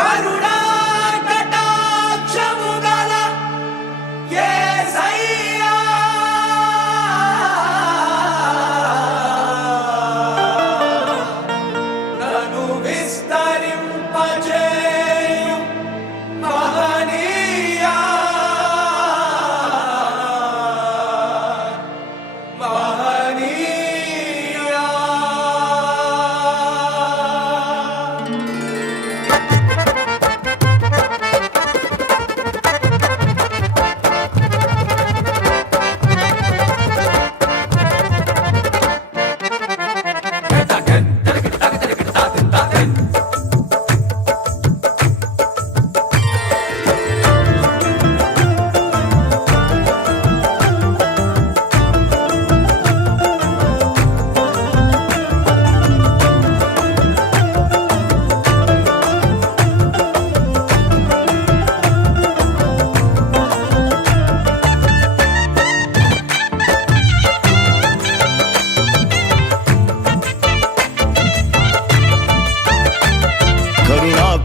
కరుణా కటాక్షము గల యేసయ్యా నన్ను విస్తరింపజేయు మహనీయా మహనీయా.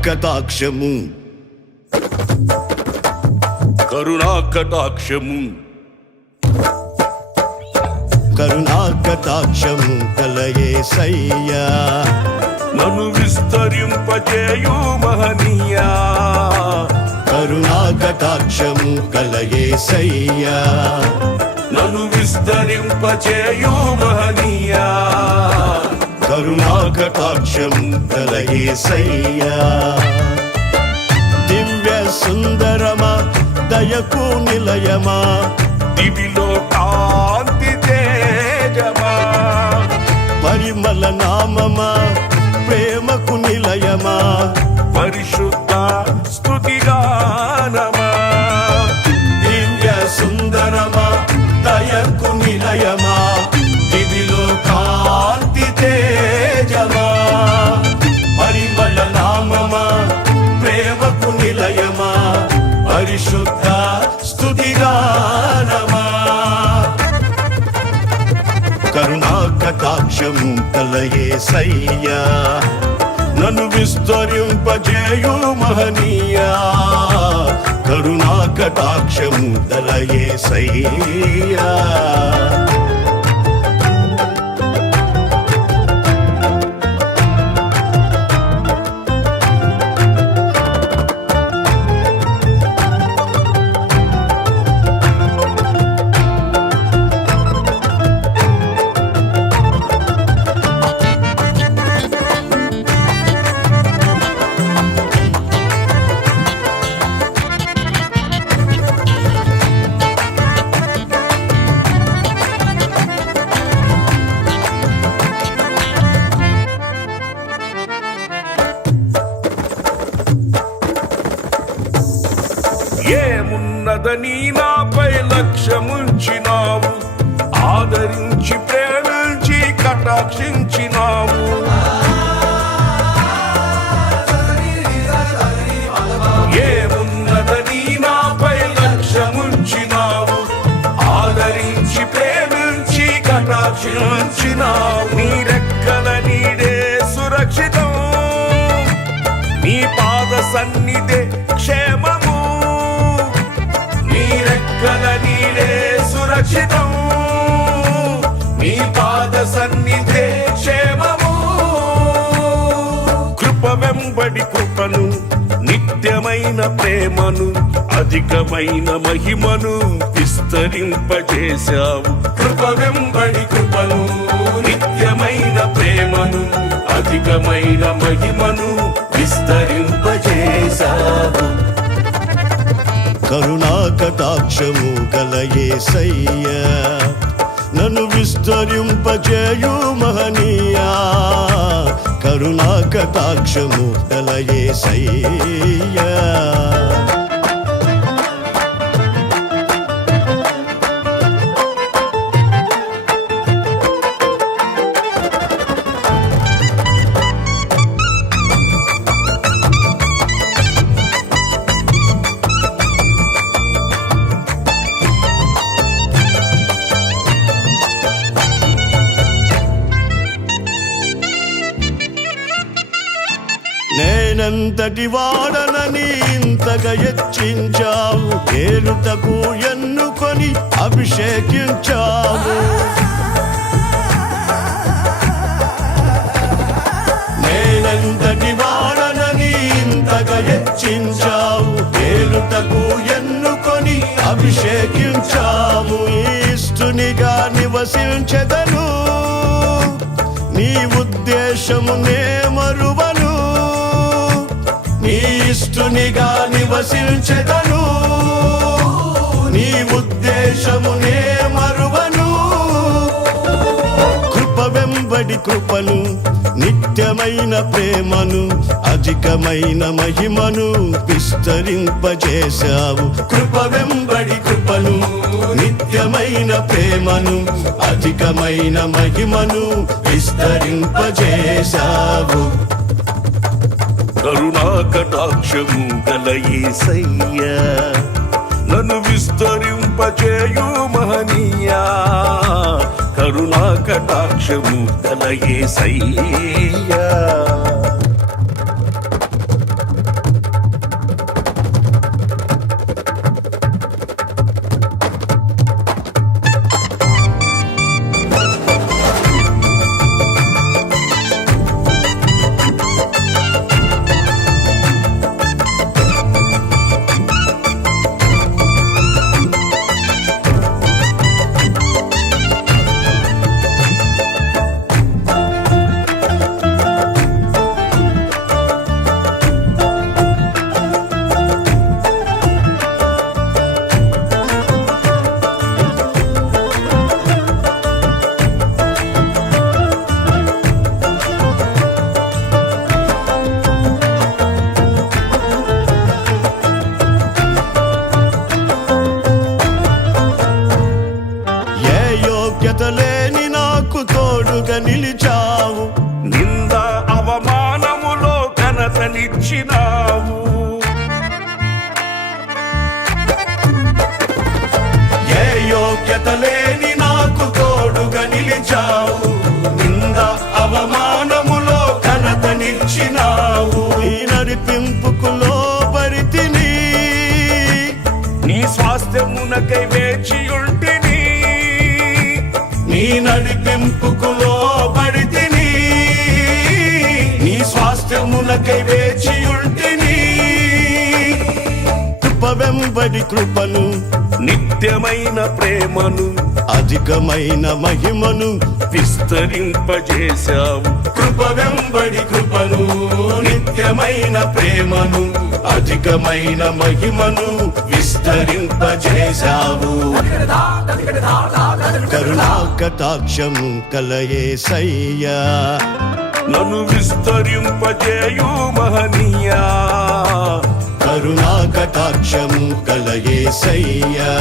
కటాక్షము కరుణా కటాక్షము కరుణా కటాక్షము గల యేసయ్యా నన్ను విస్తరింపజేయు మహనీయా కరుణా కటాక్షము గల యేసయ్యా నన్ను విస్తరింపజేయు మహనీయా కరుణా కటాక్షం గల యేసయ్యా దివ్య సుందరమా దయకు నిలయమా దివిలో కాంతి తేజమా పరిమళ నామమా ప్రేమకు నిలయమా పరిశుద్ధ స్తుతిగానమా దివ్య సుందరమా దయకు నిలయమా దివిలో కాంతి తేజమా పరిమళ నామమా ప్రేమకు నిలయమా పరిశుద్ధ స్తుతిగానమా కరుణా కటాక్షము గల యేసయ్యా నన్ను విస్తరింపజేయు మహనీయా కరుణా కటాక్షము గల యేసయ్యా ఏమున్నదని నాపై లక్ష్యముంచినావు ఆదరించి ప్రేమించి కటాక్షించినావు ఏమున్నదని నాపై లక్ష్యముంచినావు ఆదరించి ప్రేమించి కటాక్షించినావు నీ రెక్కల నీడే సురక్షితం నీ పాద సన్నిధే క్షేమము రెక్కల నీడే సురక్షితం నీ పాద సన్నిధే క్షేమము కృప వెంబడి కృపను నిత్యమైన ప్రేమను అధికమైన మహిమను విస్తరింపజేశావు కృప వెంబడి కృపను నిత్యమైన ప్రేమను అధికమైన మహిమను విస్తరింపజేశావు కరుణా కటాక్షము గల యేసయ్యా నన్ను విస్తరింపజేయు మహనీయా కరుణా కటాక్షము గల యేసయ్యా నేనెంతటి వాడనని ఇంతగా హెచ్చించావు, ఏలుటకు ఎన్నుకొని అభిషేకించావు. నేనెంతటి వాడనని ఇంతగా హెచ్చించావు, ఏలుటకు ఎన్నుకొని అభిషేకించావు. ఇష్టునిగా నివసించెదను, నీ ఉద్దేశము నే మరువను. నీ ఇష్టునిగా నివసించెదను, నీ ఉద్దేశము నే మరువను. కృప వెంబడి కృపను, నిత్యమైన ప్రేమను, అధికమైన మహిమను విస్తరింపజేశావు. కృప వెంబడి కృపను, నిత్యమైన ప్రేమను, అధికమైన మహిమను విస్తరింపజేశావు. కరుణా కటాక్షము గల యేసయ్యా, నన్ను విస్తరింపజేయు మహనీయా. కరుణా కటాక్షము గల యేసయ్యా. లేని నాకు తోడుగా నిలిచావు, నింద అవమానములో ఘనతనిచ్చినావు. ఏ యోగ్యత లేని నాకు తోడుగా నిలిచావు, నింద అవమానములో ఘనతనిచ్చినావు. నీ నడిపింపుకు లోబడితిని, నీ స్వాస్థ్యమునకై వేచియుంటిని. నీ నడిపింపుకు లోబడితిని, నీ స్వాస్థ్యములకై వేచియుంటిని. కృప వెంబడి కృపను, నిత్యమైన ప్రేమను, అధికమైన మహిమను విస్తరింపజేశావు. కృప వెంబడి కృపను, నిత్యమైన ప్రేమను, అధికమైన మహిమను విస్తరింపజేశావు. కరుణా కటాక్షము కల యేసయ్యా, నన్ను విస్తరింపజేయు మహనీయా. కరుణా కటాక్షము కల యేసయ్యా,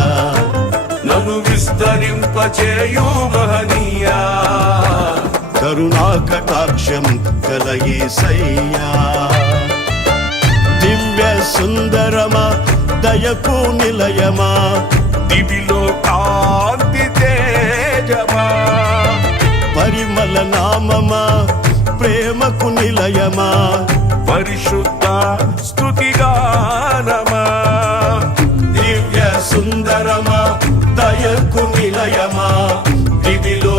నన్ను విస్తరింపజేయు మహనీయా. కరుణా కటాక్షం కల యేసయ్యా. దివ్య సుందరమా, దయకు నిలయమా, దివిలో కాంతి తేజమా. పరిమళ నామమా, ప్రేమకు నిలయమా, పరిశుద్ధ స్తుతిగానమా. దివ్య సుందరమా, దయకు నిలయమా, దివిలో